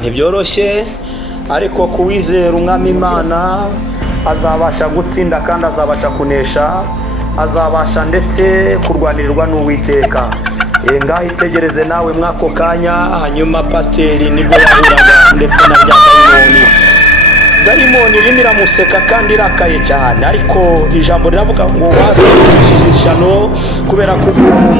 ntibyoroshye, ariko kuwizera umwami Imana azabasha gutsinda kandi azabasha kunesha, azabasha ndetse kurwanirirwa n'Uwiteka. Ngaho itegereze nawe mwako kanya. Hanyuma pasiteri nibwo yahuraga ndetse na rya dayimoni rimwe iramuseka kandi irakaye cyane, ariko ijambo riravuga ngo wasindishije ishyano kubera ko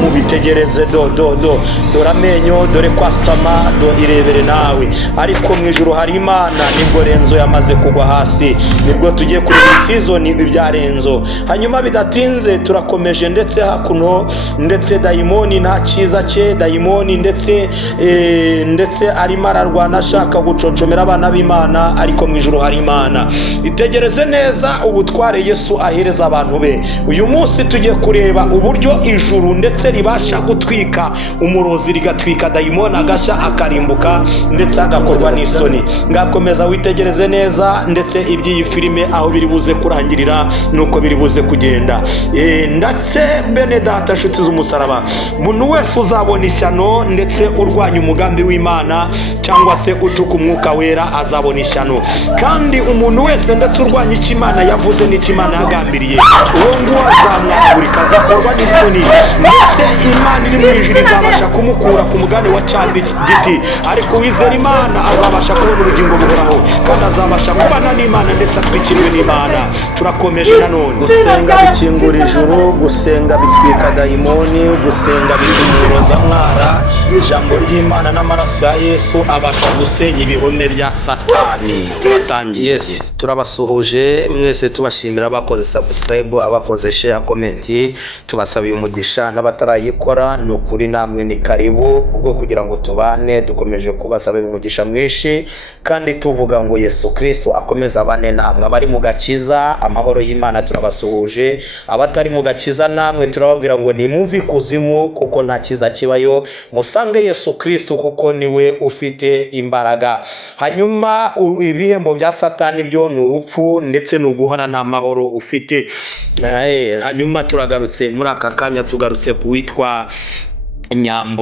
mu bitegereze dore amenyo, dore kwasama, irebere nawe. Ariko mu ijuru hari Imana. Nibwo Renzo yamaze kugwa hasi, nibwo tugiye kuri season ibya Renzo. Hanyuma bidatinze turakomeje ndetse hakuno, ndetse dayimoni nta cyiza cye, dayimoni ndetse arimo ararwana ashaka gucocomera abana b'Imana, ariko mu ijuru hari Imana. Itegereze neza ubutware Yesu ahereza abantu be. Uyu munsi tugiye kureba uburyo ijuru ndetse ribasha gutwika umurozi, rigatwika dayimoni agashya akarimbuka ndetse agakorwa n'isoni. Ngakomeza witegereze neza ndetse iby'iyi filime aho biri buze kurangirira nuko biri buze kugenda. Ndetse bene data nshuti z'umusaraba, umuntu wese uzabona ishyano ndetse urwanya umugambi w'Imana cyangwa se utuka umwuka wera azabona ishyano. Kandi umuntu wese ndetse urwanya icyo Imana yavuze n'icyo Imana yagambiriye, uwo nguwo azamwagurika, azakorwa n'isoni, ndetse Imana iri mu ijuru izabasha kumukura ku mugani wa cya giti. Ariko uwizera Imana azabasha kubona ubugingo buhoraho kandi azabasha kubana n'Imana ndetse atwikiriwe n'Imana. Turakomeje nanone. Gusenga bikingura ijuru, gusenga bitwika dayimoni, gusenga bitumuroza mwara. Ijambo ry'Imana n'amaraso ya Yesu abasha gusenya ibihome bya Satani. Turatangiye. Yes, turabasuhuje mwese, tubashimira abakoze subscribe, abakoze share, comment, tubasabiye umugisha, n'abatarayikora ni ukuri namwe ni karibu, ubwo kugira ngo tubane dukomeje kubasabira umugisha mwinshi, kandi tuvuga ngo Yesu Kristo akomeza abane namwe. Abari mu gakiza amahoro y'Imana turabasuhuje, abatari mu gakiza namwe turababwira ngo nimuve kuzimu kuko nta kiza kibayo, musange Yesu Kristo kuko niwe ufite imbaraga. Hanyuma ibihembo bya Satani byo ni urupfu ndetse no guhana nta mahoro ufite. Hanyuma turagarutse muri aka kanya, tugarutse kuwitwa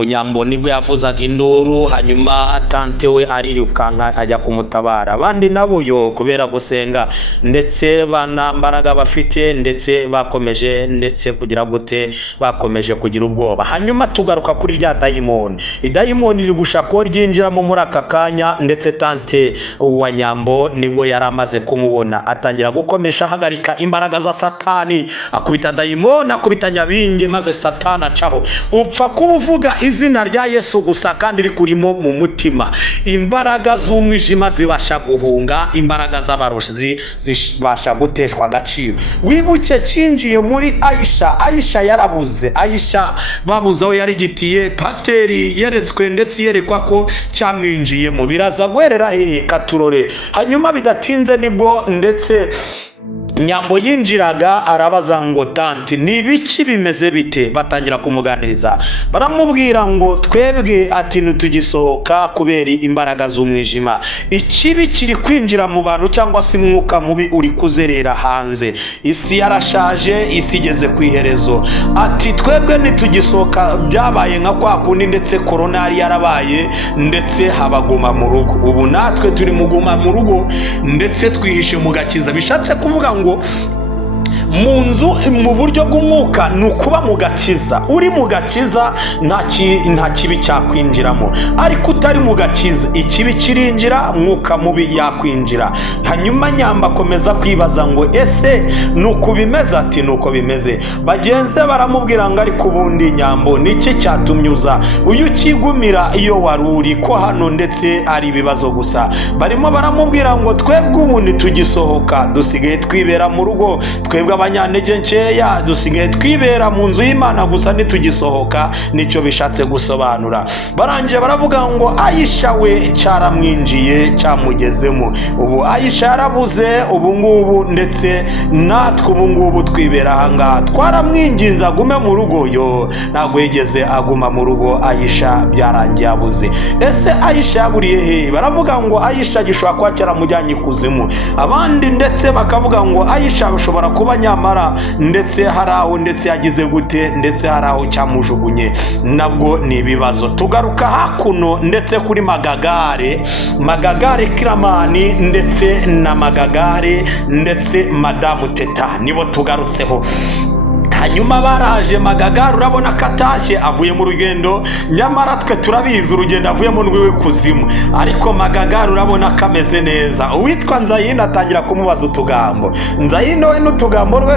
Nyambo nibwo yavuzaga induru, hanyuma tante we arirukanka ajya kumutabara. Abandi nabo yo kubera gusenga ndetse banambaraga bafite ndetse bakomeje ndetse kugira gute bakomeje kugira ubwoba. Hanyuma tugaruka kuri rya dayimoni. Idayimoni riri gushaka ryinjiramo muri aka kanya, ndetse tante wa Nyambo nibwo yari amaze kumubona, atangira gukomesha hagarika imbaraga za Satani, akubita dayimoni, akubita nyabingi, maze Satani acaho. Upfa uvuga izina rya Yesu gusa kandi rikurimo mu mutima, imbaraga z'umwijima zibasha guhunga, imbaraga z'abarozi zibasha guteshwa agaciro. Wibuke cinjiye muri Aisha yarabuze, Aisha babuze aho yarigitiye, pasiteri yeretswe ndetse yerekwa ko cyamwinjiyemo, biraza guherera hehe katurore. Hanyuma bidatinze nibwo ndetse Nyambo yinjiraga arabaza ngo tanti ni biki bimeze bite, batangira kumuganiriza, baramubwira ngo twebwe ati ntitugisohoka kubera imbaraga z'umwijima, ikibi kiri kwinjira mu bantu cyangwa se umwuka mubi uri kuzerera hanze, isi yarashaje, isi igeze ku iherezo, ati twebwe ntitugisohoka, byabaye nka kwa kundi ndetse korona yari yarabaye ndetse habaguma mu rugo, ubu natwe turi muguma mu rugo ndetse twihishe mu gakiza. Bishatse kuvuga ngo mu nzu mu buryo bw'umwuka ni ukuba mu gakiza. Uri mu gakiza nta kibi cyakwinjiramo, ariko utari mu gakiza ikibi kirinjira, mwuka mubi yakwinjira. Hanyuma Nyamba akomeza kwibaza ngo ese nuko bimeze, ati nuko bimeze. Bagenze baramubwira ngo ariko ubundi Nyambo niki cyatumyuza uyu kigumira iyo waruri ko hano ndetse ari ibibazo gusa. Barimo baramubwira ngo twebwe ubundi tugisohoka, dusigaye twibera mu rugo, twebwe abanyantege nkeya dusigaye twibera mu nzu y'Imana gusa ntitugisohoka. Nicyo bishatse gusobanura. Barangije baravuga ngo Aisha we cyaramwinjiye, cyamugezemo. Ubu Aisha yarabuze ubu ngubu, ndetse natwe ubu ngubu twibera ahangaha. Twaramwinginze agume mu rugo, yo ntabwo yigeze aguma mu rugo. Aisha byarangiye abuze. Ese Aisha yaburiye he? Baravuga ngo Aisha gishobora kuba cyaramujyanye ikuzimu, abandi ndetse bakavuga ngo Aisha bashobora kuba nyamara ndetse hari aho ndetse yagize gute, ndetse hari aho cyamujugunye. Nabwo ni ibibazo. Tugaruka hakuno ndetse kuri Magagare Kiramani ndetse na Magagare ndetse Madamu Teta nibo tugarutseho. Hanyuma baraje Magagare urabona ko atashye avuye mu rugendo, nyamara twe turabizi urugendo avuyemo n'uwiwe kuzimu, ariko Magagare urabona ko ameze neza. Uwitwa Nzayino atangira kumubaza utugambo. Nzayino we n'utugambo rwe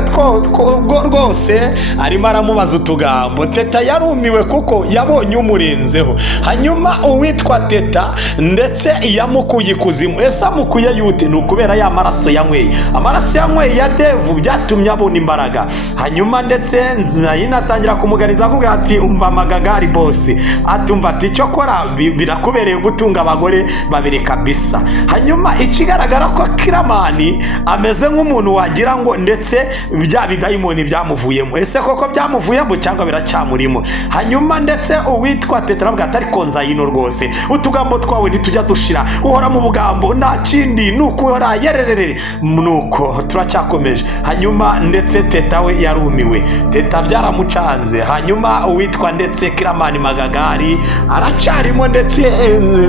rwose arimo aramubaza utugambo. Teta yarumiwe kuko yabonye umurenzeho. Hanyuma uwitwa Teta ndetse yamukuye ikuzimu. Ese amukuye yute? Ni ukubera ya maraso yanyweye. Amaraso yanyweye ya Devu byatumye abona imbaraga. Hanyuma ndetse Nzayino atangira kumuganiza akubwira ati umva Magagare boss, atumva ati cyo kora birakubereye gutunga abagore babiri kabisa. Hanyuma ikigaragara ko Kiramani ameze nk'umuntu wagira ngo ndetse bya bidayimoni byamuvuyemo. Ese koko byamuvuyemo cyangwa biracyamurimo? Hanyuma ndetse uwitwa Teta aravuga ati ariko Nzayino rwose utugambo twawe ntitujya dushira, uhora mu bugambo nta kindi nuko uhora yererere. Nuko turacyakomeje. Hanyuma ndetse Teta we yarumiwe. Teta byaramucanze. Hanyuma uwitwa ndetse Kiramani Magagare aracyarimo ndetse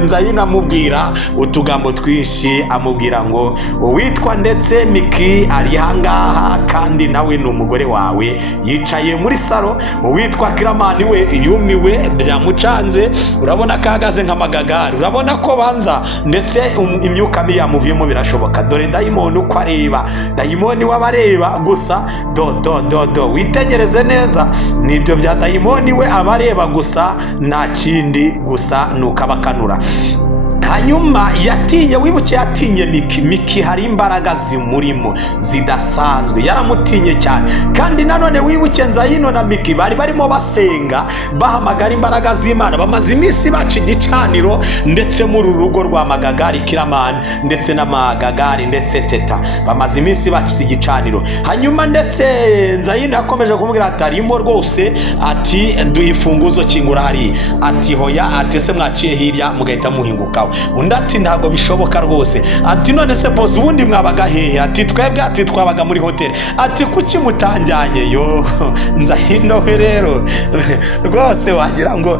Nzayino amubwira utugambo twinshi, amubwira ngo uwitwa ndetse Miki ari hangaha kandi nawe ni umugore wawe yicaye muri salo. Uwitwa Kiramani we yumiwe byamucanze, urabona ko ahagaze nka Magagare, urabona ko banza ndetse imyuka mibi yamuvuyemo birashoboka. Dore dayimoni uko areba, dayimoni w'abareba gusa do witegereze neza, nibyo bya dayimoni we abareba gusa, nta kindi gusa nuko abakanura. Hanyuma wibuke yatinye Miki hari imbaraga zimurimo zidasanzwe, yaramutinye cyane. Kandi nanone wibuke Nzayino na Miki bari barimo basenga bahamagara imbaraga z'Imana, bamaze iminsi baca igicaniro ndetse muri urugo rwa Magagare Kiramani ndetse na Magagare ndetse Teta bamaze iminsi baca igicaniro. Hanyuma ndetse Nzayino yakomeje kumubwira ati arimo rwose, ati duhe ifunguzo kingura hari, ati hoya, ati se mwaciye hirya mugahita muhingukaho. Undi ati ntabwo bishoboka rwose, ati none se boss ubundi mwabaga hehe? Ati twebwe ati twabaga muri hoteli. Ati kuki mutanjyanye? Yo Nzayino we rero rwose wagira ngo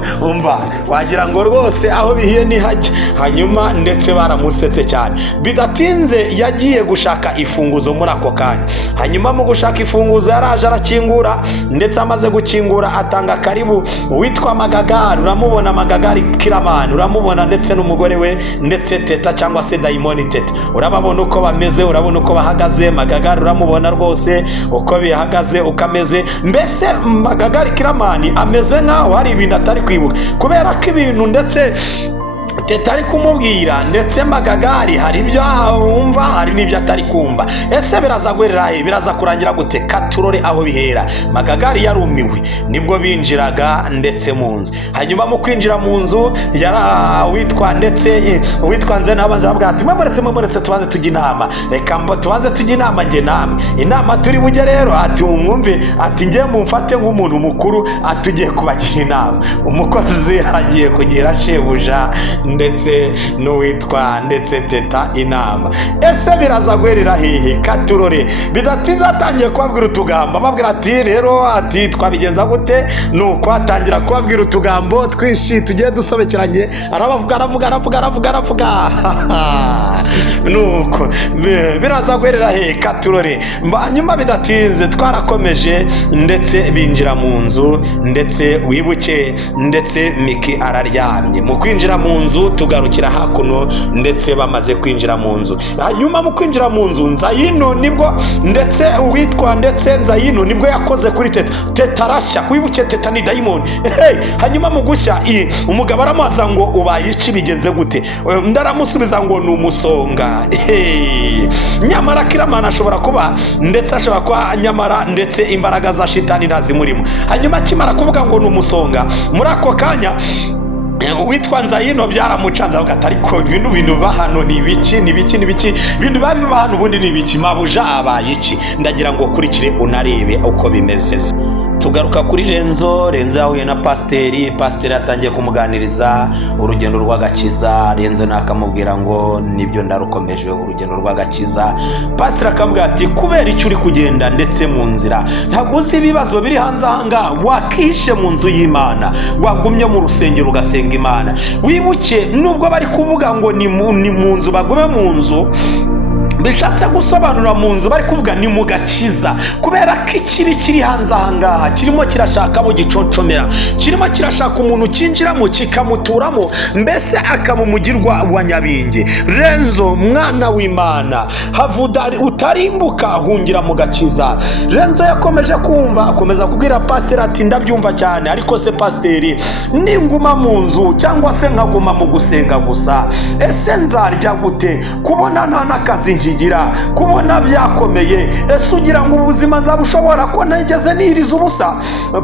wagira ngo rwose aho bihiye ni hajya. Hanyuma ndetse baramusetse cyane. Bidatinze yagiye gushaka ifunguzo muri ako kanya. Hanyuma mu gushaka ifunguzo yaraje arakingura, ndetse amaze gukingura atanga karibu uwitwa Magagare. Uramubona Magagare Kiramani, uramubona ndetse n'umugore we ndetse Teta cyangwa se dayimoni Teta, urababona uko bameze, urabona uko bahagaze. Magagare uramubona rwose uko bihagaze ukameze. Mbese Magagare Kiramani ameze nkaho hari ibintu atari kwibuka, kubera ko ibintu ndetse Teta ari kumubwira ndetse Magagare hari ibyo wumva hari n'ibyo atari kumva. Ese biraza guherera he? Biraza kurangira gute? Katurore aho bihera. Magagare yarumiwe, nibwo binjiraga ndetse mu nzu. Hanyuma mu kwinjira mu nzu witwa ndetse uwitwa Nzayino abanza avuga ati muretse tubanze tujye inama, reka tubanze tujye inama njye namwe. Inama turi bujye rero, ati umwumve, ati njye mumfate nk'umuntu mukuru, atugiye kubagira inama. Umukozi agiye kugira shebuja ndetse n'uwitwa ndetse Teta inama. Ese biraza guherera hehe? Katurore. Bidatinze atangiye kubabwira utugambo, ababwira ati rero, ati twabigenza gute? Nuko atangira kubabwira utugambo twinshi tugiye dusobekeranye. Aravuga nuko biraza guherera hehe? Katurore. Hanyuma bidatinze twarakomeje ndetse binjira mu nzu, ndetse wibuke ndetse Miki araryamye. Mu kwinjira mu nzu tugarukira hakuno, ndetse bamaze kwinjira mu nzu. Hanyuma mu kwinjira mu nzu Nzayino nibwo ndetse uwitwa ndetse Nzayino nibwo yakoze kuri Teta. Teta arashya, wibuke Teta ni dayimoni. Hanyuma mu gushya umugabo aramubaza ngo ubaye iki, bigenze gute? Ndaramusubiza ngo ni umusonga. Nyamara Kiramani ashobora kuba nyamara ndetse imbaraga za shitani ntazimurimo. Hanyuma kimara kuvuga ngo ni umusonga, muri ako kanya witwa Nzayino byaramucanze avuga ati ariko ibintu bahano ni ibiki ibintu babi bahano ubundi ni ibiki, mabuja abaye iki? Ndagira ngo ukurikire unarebe uko bimeze. tugaruka kuri Renzo yahuye na pasiteri yatangiye kumuganiriza urugendo rw'agakiza. Renzo nakamubwira ngo nibyo ndarukomeje urugendo rw'agakiza. Pasiteri akamubwira ati kubera icyo uri kugenda ndetse mu nzira ntabwo uzi ibibazo biri hanze ahangaha, wakihishe mu nzu y'Imana, wagumye mu rusengero ugasenga Imana. Wibuke nubwo bari kuvuga ngo ni mu nzu, bagume mu nzu, bishatse gusobanura mu nzu bari kuvuga ni mu gakiza, kubera ko ikibi kiri hanze ahangaha kirimo kirashaka abo giconcomera, kirimo kirashaka umuntu kinjiramo kikamuturamo, mbese akaba umugirwa wa nyabingi. Renzo mwana w'Imana, havuda utarimbuka, hungira mu gakiza. Renzo yakomeje kumva, akomeza kubwira pasiteri ati ndabyumva cyane, ariko se pasiteri ninguma mu nzu cyangwa se nkaguma mu gusenga gusa, ese nzarya gute? Kubona nta n'akazi nkigira, kubona byakomeye, ese ugira ngo ubuzima nzabushobora ko nigeze niriza ubusa?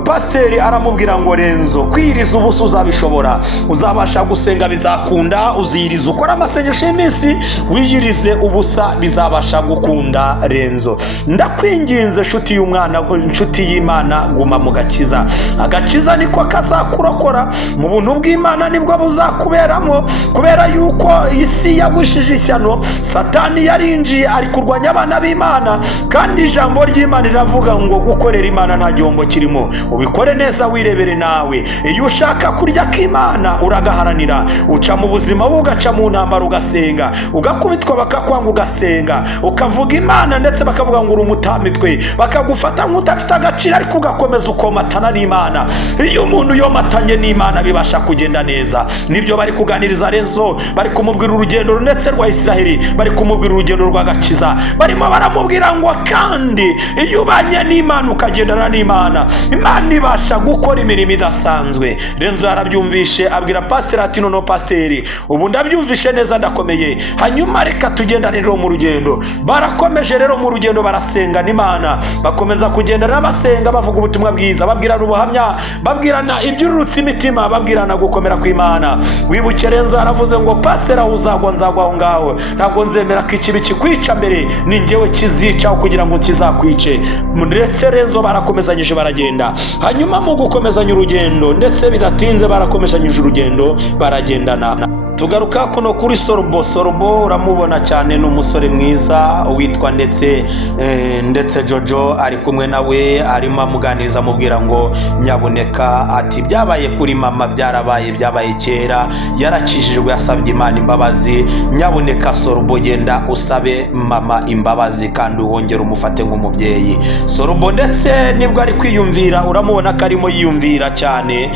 Pasiteri aramubwira ngo Renzo, kwiriza ubusa uzabishobora, uzabasha gusenga bizakunda, uziriza ukora amasengesho y'iminsi wiyirize ubusa bizabasha gukunda. Renzo ndakwinginze nshuti y'umwana, nshuti y'Imana, guma mu gakiza. Agakiza niko kazakurokora, mu buntu bw'Imana nibwo buzakuberamo, kubera yuko isi yagushije ishyano, Satani yarinjiye ari kurwanya abana b'Imana, kandi ijambo ry'Imana riravuga ngo gukorera Imana nta gihombo kirimo. Ubikore neza wirebere nawe. Iyo ushaka kurya k'Imana uragaharanira, uca mu buzima ugaca mu ntambara ugasenga, ugakubitwa bakakwanga ugasenga, ukavuga Imana ndetse bakavuga ngo uri umutamitwe, bakagufata nk'utafite agaciro, ariko ugakomeza ukomatana n'Imana. Iyo umuntu yomatanye n'Imana bibasha kugenda neza. Nibyo bari kuganiriza Renzo, bari kumubwira urugendo ndetse rwa Isiraheli, bari kumubwira urugendo rw'agakiza, barimo baramubwira ngo kandi iyo ubanye n'Imana ukagendana n'Imana, Imana ibasha gukora imirimo idasanzwe. Renzo yarabyumvishe, abwira pasiteri ati noneho pasiteri, ubu ndabyumvishe neza, ndakomeye, hanyuma reka tugendane rero mu rugendo. Barakomeje rero mu rugendo, barasenga n'Imana, bakomeza kugendana basenga, bavuga ubutumwa bwiza, babwirana ubuhamya, babwirana ibyururutse imitima, babwirana gukomera kw'Imana. Wibuke Renzo yaravuze ngo pasiteri aho uzagwa nzagwa aho ngaho, ntabwo nzemera ko ikibi kikwica mbere, ni njyewe kizicaho kugira ngo kizakwice. Ndetse Renzo barakomezanyije baragenda, hanyuma mu gukomezanya urugendo ndetse bidatinze barakomezanyije urugendo baragendana. Tugaruka kuno kuri Sorobo uramubona cyane, n'umusore mwiza witwa ndetse Jojo ari kumwe nawe, arimo amuganiriza amubwira ngo nyabuneka, ati byabaye kuri mama byabaye kera, yarakijijwe, yasabye Imana imbabazi. Nyabuneka Sorobo, genda usabe mama imbabazi kandi wongere umufate nk'umubyeyi. Sorobo ndetse nibwo ari kwiyumvira, uramubona ko arimo yiyumvira cyane,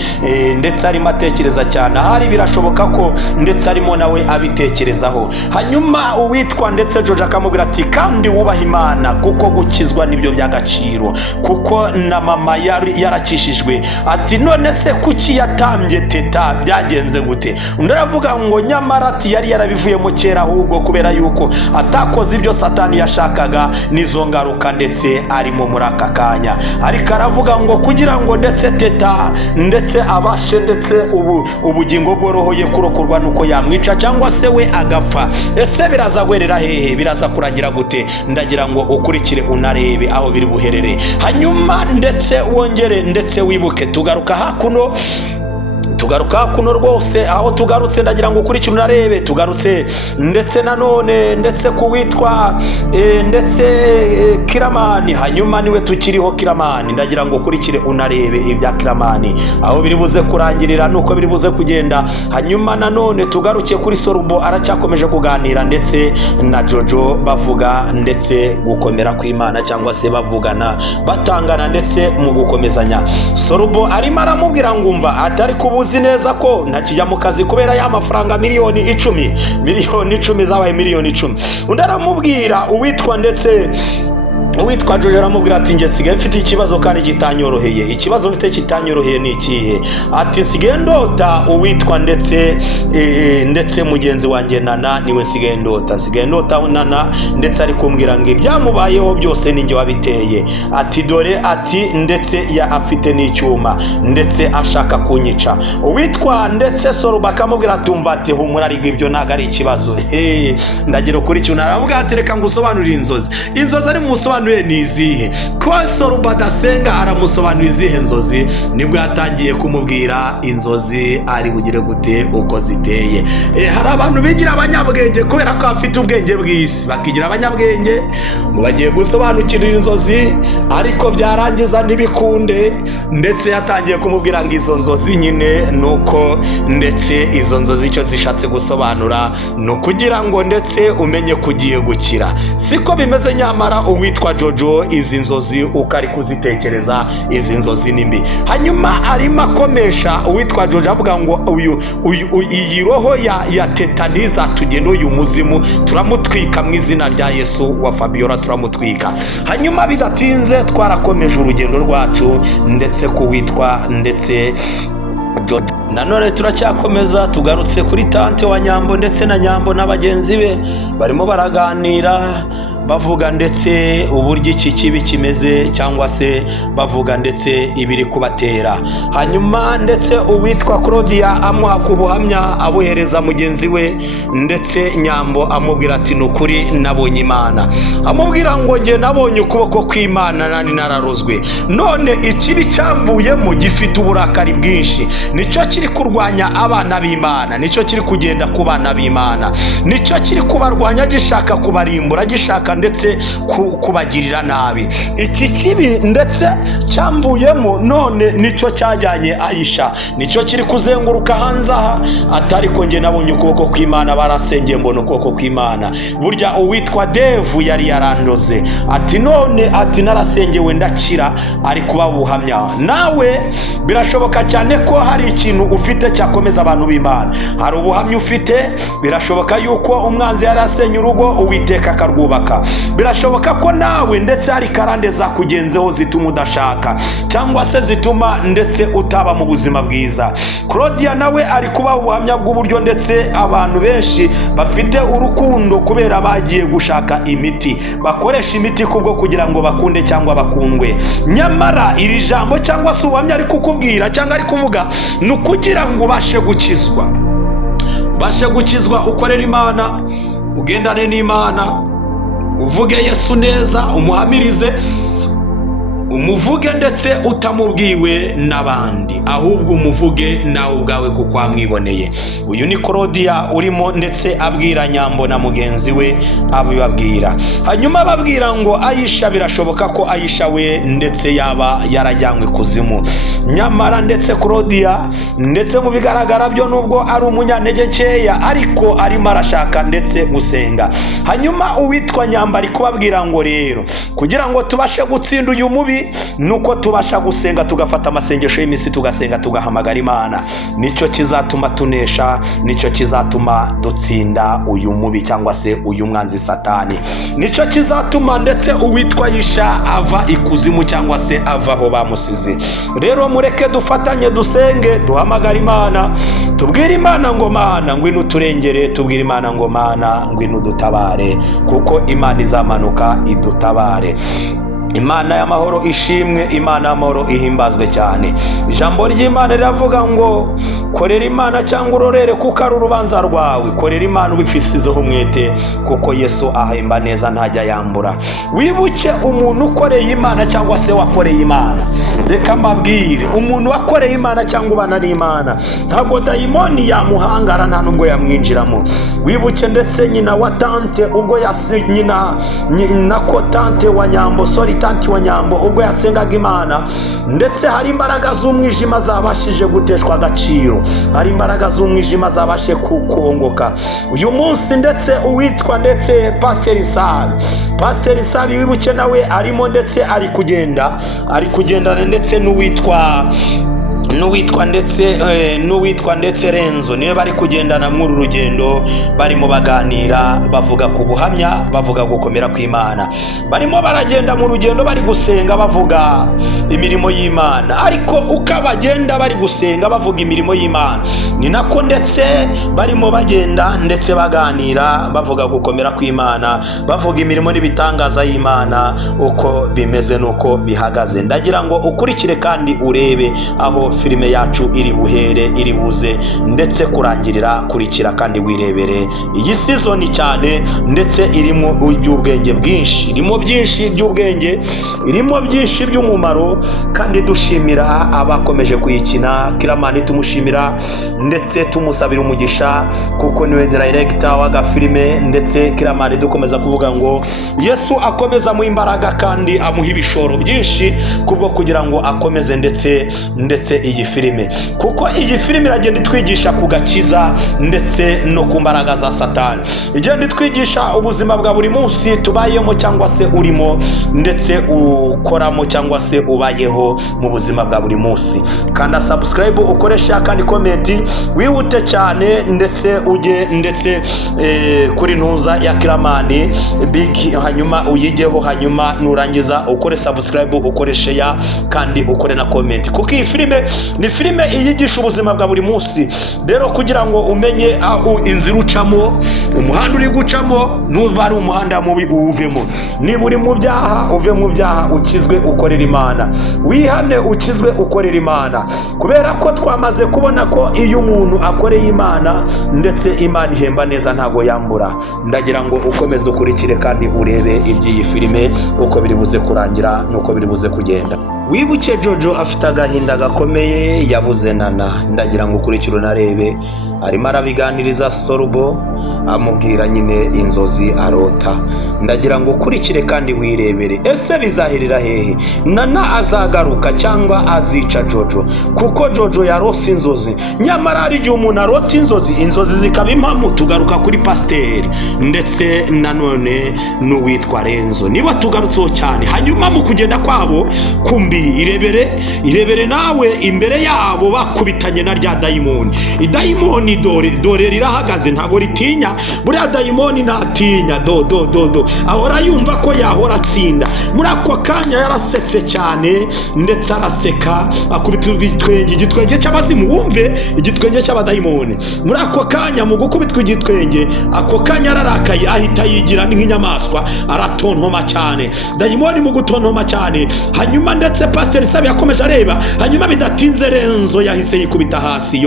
ndetse arimo atekereza cyane, ahari birashoboka ko ndetse arimo nawe abitekerezaho. Hanyuma uwitwa ndetse Jojo akamubwira ati kandi wubaha Imana, kuko gukizwa nibyo by'agaciro, kuko na mama yarakishijwe. Ati none se kuki yatambye teta, byagenze gute? Undi aravuga ngo nyamara ati yari yarabivuyemo kera, ahubwo kubera yuko atakoze ibyo Satani yashakaga, nizo ngaruka ndetse arimo muri aka kanya. Ariko aravuga ngo kugira ngo ndetse teta ndetse abashe ndetse ubugingo bworohoye kurokorwa nuko yamwica cyangwa se we agapfa, ese biraza guherera hehe? Biraza kurangira gute? Ndagira ngo ukurikire unarebe aho biri buherere, hanyuma ndetse wongere ndetse wibuke. Tugaruka hakuno rwose, aho tugarutse ndagira ngo ukurikire unarebe. Tugarutse ndetse nanone ndetse kuwitwa ndetse Kiramani, hanyuma niwe tukiriho Kiramani, ndagira ngo ukurikire unarebe ibya Kiramani aho biri buze kurangirira nuko biri buze kugenda. Hanyuma nanone tugaruke kuri Sorobo, aracyakomeje kuganira ndetse na Jojo, bavuga ndetse gukomera kw'Imana cyangwa se bavugana batangana ndetse mu gukomezanya. Sorobo arimo aramubwira ngo umva, atari kubuzi neza ko ntakijya mu kazi kubera ya mafaranga miliyoni 10 zabaye miliyoni 10. Undi aramubwira uwitwa Jojo aramubwira ati nge sigaye mfite ikibazo kandi kitanyoroheye. Ikibazo mfite kitanyoroheye ni ikihe? Ati sigaye ndota uwitwa ndetse mugenzi wanjye Nana, niwe sigaye ndota Nana, ndetse ari kumbwira ngo ibyamubayeho byose ni nge wabiteye. Ati dore ati ndetse afite n'icyuma ndetse ashaka kunyica. Uwitwa ndetse Sorobo akamubwira ati umva, ati humura, ariko ibyo ntago ari ikibazo. Ndagira ukuri cyuna. Aravuga ati reka ngusobanurire inzozi ari mu musobanuro amusobanuriye ni izihe. Ko Soruba adasenga aramusobanurira izihe nzozi, nibwo yatangiye kumubwira inzozi ari bugire gute uko ziteye. Hari abantu bigira abanyabwenge kubera ko bafite ubwenge bw'isi, bakigira abanyabwenge ngo bagiye gusobanukirwa inzozi, ariko byarangiza ntibikunde. Ndetse yatangiye kumubwira ngo izo nzozi nyine nuko, ndetse izo nzozi icyo zishatse gusobanura ni ukugira ngo ndetse umenye ko ugiye gukira. Siko bimeze, nyamara uwitwa Jojo izi nzozi uko ari kuzitekereza, izi nzozi ni mbi. Hanyuma arimo akomesha uwitwa Jojo avuga ngo iyi roho ya teta ntizatugende, uyu muzimu turamutwika mu izina rya Yesu wa Fabiola, turamutwika. Hanyuma bidatinze twarakomeje urugendo rwacu ndetse kuwitwa ndetse Jojo. Nanone turacyakomeza, tugarutse kuri tante wa Nyambo ndetse na Nyambo n'abagenzi be barimo baraganira, bavuga ndetse uburyo iki kibi kimeze, cyangwa se bavuga ndetse ibiri kubatera. Hanyuma ndetse uwitwa Claudia amuha ku buhamya abuhereza mugenzi we, ndetse Nyambo amubwira ati nukuri nabonye Imana, amubwira ngo nge nabonye ukuboko kw'Imana nani nararozwe, none ikibi cyamvuyemo gifite uburakari bwinshi, nicyo kiri kurwanya abana b'Imana, nicyo kiri kugenda ku bana b'Imana, nicyo kiri kubarwanya gishaka kubarimbura, gishaka ndetse kubagirira nabi. Iki kibi ndetse cyamvuyemo none nicyo cyajyanye Aisha, nicyo kiri kuzenguruka hanze aha, atari ko nge nabonye ukuboko kw'Imana, barasengeye mbona ukuboko kw'Imana. Burya uwitwa Devu yari yarandoze, ati none ati narasengewe ndakira, ari kuba buhamya. Nawe birashoboka cyane ko hari ikintu ufite cyakomeza abantu b'Imana, hari ubuhamya ufite, birashoboka yuko umwanzi yari asenye urugo Uwiteka akarwubaka, birashoboka ko nawe ndetse hari karande zakugenzeho zituma udashaka, cyangwa se zituma ndetse utaba mu buzima bwiza. Claudia nawe ari kuba ubuhamya bw'uburyo ndetse abantu benshi bafite urukundo kubera bagiye gushaka imiti, bakoresha imiti kubwo kugira ngo bakunde cyangwa bakundwe. Nyamara iri jambo cyangwa se ubuhamya ari kukubwira cyangwa ari kuvuga ni ukugira ngo ubashe gukizwa, ubashe gukizwa, ukorera Imana, ugendane n'Imana, uvuge Yesu neza, umuhamirize, umuvuge ndetse utamubwiwe n'abandi, ahubwo umuvuge nawe ubwawe kuko wamwiboneye. Uyu ni Claudia urimo ndetse abwira Nyambo na mugenzi we abibabwira. Hanyuma babwira ngo Aisha, birashoboka ko Aisha we ndetse yaba yarajyanywe kuzimu. Nyamara ndetse Claudia ndetse mu bigaragara byo nubwo ari umunyantege nkeya, ariko arimo arashaka ndetse gusenga. Hanyuma uwitwa Nyambo ari kubabwira ngo rero kugira ngo tubashe gutsinda uyu mubi nuko tubasha gusenga, tugafata amasengesho y'imisi, tugasenga, tugahamagara Imana. Nicyo kizatuma tunesha, nicyo kizatuma dutsinda uyu mubi cyangwa se uyu mwanzi Satani, nicyo kizatuma ndetse uwitwa Aisha ava ikuzimu cyangwa se ava aho bamusize. Rero mureke dufatanye dusenge, duhamagara Imana, tubwire Imana ngo Mana ngwino uturengere, tubwire Imana ngo Mana ngwino udutabare, kuko Imana izamanuka idutabare. Imana y'amahoro ishimwe, Imana y'amahoro ihimbazwe cyane. Ijambo ry'Imana riravuga ngo korera Imana cyangwa urorere kuko ari urubanza rwawe. Korera Imana ubifisizeho umwete kuko Yesu ahemba neza ntajya yambura. Wibuke umuntu ukoreye Imana cyangwa se wakoreye Imana. Reka mbabwire, umuntu wakoreye Imana cyangwa ubana n'Imana ntabwo dayimoni yamuhangara, nta nubwo yamwinjiramo. Wibuke ndetse nyina wa tante ubwo nyina ko tante wa Nyambo, tanti wa Nyambo ubwo yasengaga Imana, ndetse hari imbaraga z'umwijima zabashije guteshwa agaciro, hari imbaraga z'umwijima zabashe kuongoka. Uyu munsi ndetse uwitwa ndetse Pastor Sabi wibuke nawe arimo ndetse ari kugendana ndetse n'uwitwa ndetse Renzo, niwe bari kugendana muri rugendo, barimo baganira, bavuga ku buhamya, bavuga gukomera kw'Imana, barimo baragenda mu rugendo bari gusenga, bavuga imirimo y'Imana. Ariko ukabagenda bari gusenga bavuga imirimo y'Imana, ni nako ndetse barimo bagenda ndetse baganira, bavuga gukomera kw'Imana, bavuga imirimo n'ibitangaza y'Imana uko bimeze nuko bihagaze. Ndagira ngo ukurikire kandi urebe aho filime yacu iri buze ndetse kurangirira kurikira kandi wirebere iyi season cyane, ndetse irimo iby'ubwenge bwinshi, irimo byinshi by'ubwenge, irimo byinshi by'umumaro, kandi dushimira abakomeje kuyikina. Kiramani tumushimira ndetse tumusabira umugisha kuko niwe director w'agafilime, ndetse Kiramani dukomeza kuvuga ngo Yesu akomeza mu imbaraga kandi amuha ibishoro byinshi kubwo kugira ngo akomeze ndetse iyi filime, kuko iyi filime iragenda itwigisha ku gakiza ndetse no ku mbaraga za Satani, igenda itwigisha ubuzima bwa buri munsi tubayemo cyangwa se urimo ndetse ukoramo cyangwa se ubayeho mu buzima bwa buri munsi. Kanda subscribe, ukoresha kandi comment, wihute cyane ndetse ujye ndetse kuri ntuza ya Kiramani big, hanyuma uyigeho, hanyuma nurangiza ukore subscribe, ukore share kandi ukore na comment, kuko iyi filime ni filime iyigisha ubuzima bwa buri munsi. Rero kugira ngo umenye aho inzira ucamo, umuhanda uri gucamo, nuba ari umuhanda mubi uwuvemo, niba uri mu byaha uve mu byaha, ukizwe ukorera Imana, wihane ukizwe ukorera Imana, kubera ko twamaze kubona ko iyo umuntu akoreye Imana ndetse Imana ihemba neza ntago yambura. Ndagira ngo ukomeze ukurikire kandi urebe iby'iyi filime uko biri buze kurangira nuko biri buze kugenda. Wibuke Jojo afite agahinda gakomeye, yabuze Nana. Ndagira ngo ukurikire unarebe, arimo arabiganiriza Sorbo amubwira nyine inzozi arota. Ndagira ngo ukurikire kandi wirebere, ese bizahirira hehe? Nana azagaruka cyangwa azica Jojo? Kuko Jojo yarose inzozi, nyamara ari igihe umuntu arota inzozi zikaba impamo. Tugaruka kuri Pasiteri ndetse nanone n'uwitwa Renzo, niba tugarutseho cyane. Hanyuma mu kugenda kwabo kumbi irebere nawe imbere yabo bakubitanye na rya dayimoni. Idayimoni dore rirahagaze, ntago ritinya. Buriya dayimoni ntatinya, ahora yumva ko yahora atsinda. Muri ako kanya yarasetse cyane ndetse araseka, akubitwa igitwenge cy'abazimu. Wumve igitwenge cy'abadayimoni. Muri ako kanya mu gukubitwa igitwenge, ako kanya ararakaye, ahita yigira nk'inyamaswa, aratontoma cyane. Dayimoni mu gutontoma cyane, hanyuma ndetse Pasiteri Sabi yakomeje areba, hanyuma bidatinze Renzo yahise yikubita hasi.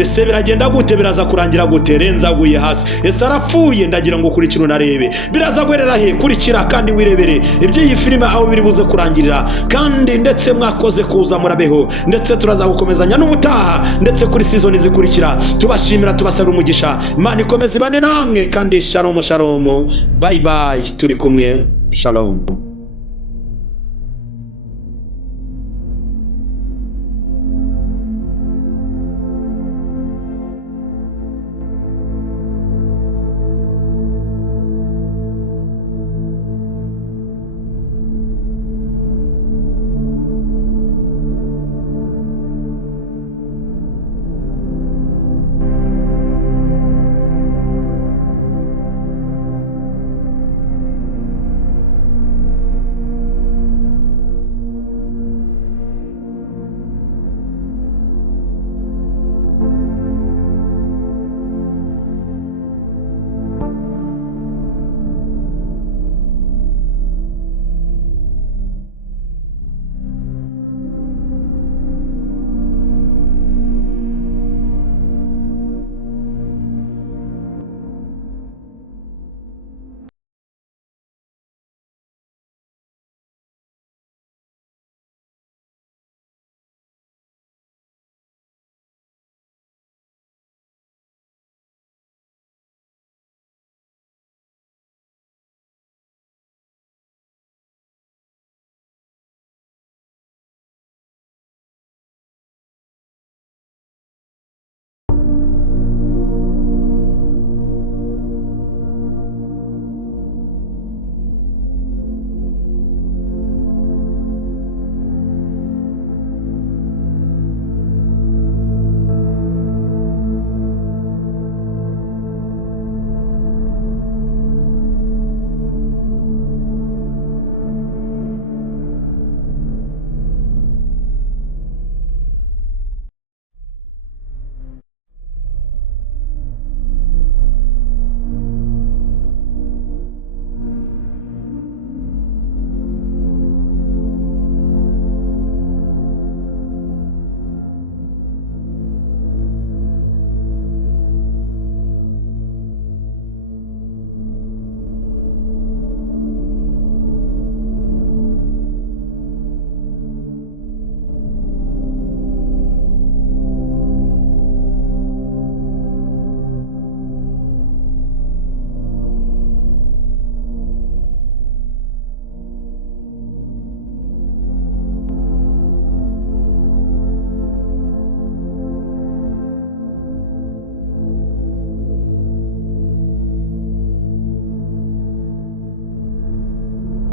Ese biragenda gute? Biraza kurangira gute? Renzo aguye hasi, ese arapfuye? Ndagira ngo ukurikire unarebe, biraza guherera he? Kurikira kandi wirebere iby'iyi filime aho biri buze kurangirira, kandi ndetse mwakoze kuza murabeho, ndetse turaza gukomezanya n'ubutaha ndetse kuri season zikurikira. Tubashimira, tubasabira umugisha. Imana ikomeze ibane namwe kandi shalom, bye bye, turi kumwe, shalom.